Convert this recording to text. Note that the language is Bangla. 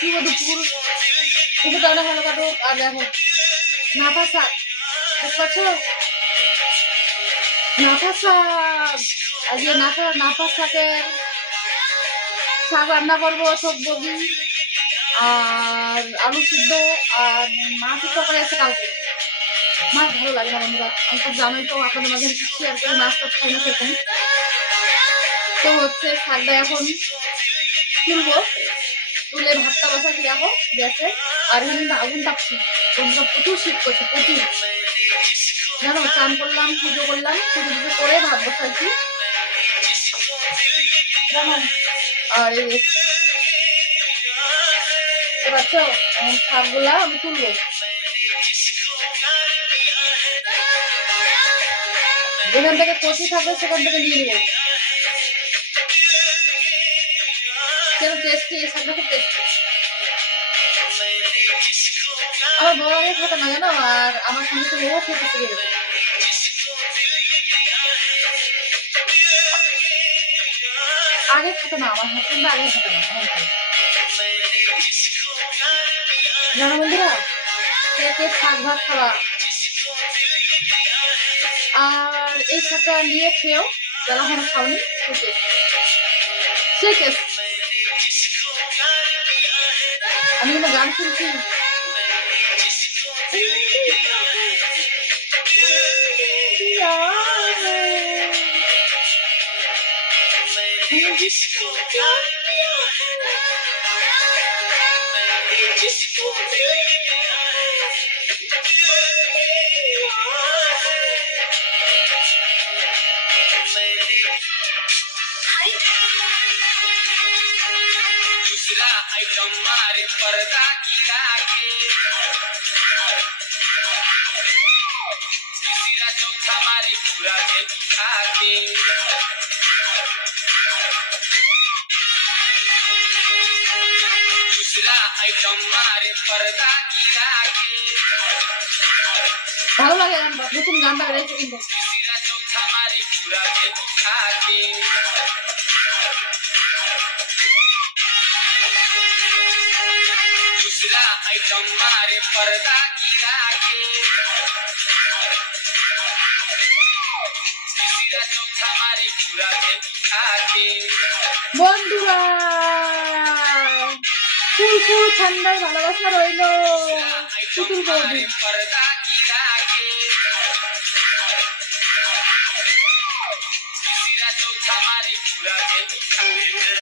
শুভ দুপুর, দুপুরটা অনেক ভালো কাটুক। আর দেখো নাফা শাক, বুঝতে পারছো? নাফা শাক, আজকে নাফা শাকের শাক রান্না করবো, সবজি আর আলু সিদ্ধ আর মাছের তরকারি আছে কালকে। মাছ ভালো লাগে না বন্ধুরা, আমি তো জানোই তো, আপনাদের মাঝে শেয়ার করে মাছ টাছ খাই না সেরকম। তো হচ্ছে শাকটা এখন তুলবো, তুলে ভাতটা বসাচ্ছি দেখো গ্যাসে। আর এখানে আগুন তাপছি বন্ধুরা, প্রচুর শীত করছে প্রচুর, জানো। চান করলাম, পুজো করলাম, পুজো পুজো করে ভাত বসাচ্ছি জানো। আর এই পাচ্ছ শাকগুলা আমি তুলবো, যেখান থেকে কচি থাকবে সেখান থেকে নিয়ে নেবো। কেন টেস্টি, এই শাকটা খুব টেস্টি। আমার বড় আগে খেতে না জানো, আর আমার সঙ্গে সঙ্গে ও খেতে শিখে গেছে। আগে খেতো না, আমার হাজবেন্ড আগে খেতো না, জানো বন্ধুরা। কে শাক ভাত খাওয়া, আর এই শাকটা নিয়ে খেয়েও যারা এখনো খাওনি সে টেস্ট। আমি কিন্তু গান শুনছি, दूसरा आइटम मारे पर्दा गिरा के, तीसरा चौथा मारे पूरा में उठा के, दूसरा आइटम मारे पर्दा गिरा के, ভালো লাগে গানটা, নতুন গানটা বেরিয়েছে কিন্তু। तीसरा चौथा मारे पूरा में उठा के, दूसरा आइटम मारे पर्दा गिरा के, तीसरा चौथा मारे पूरा में उठा के। বন্ধুরা ফুল ফুল ঠান্ডার ভালোবাসা রইলো পুতুল বৌদি।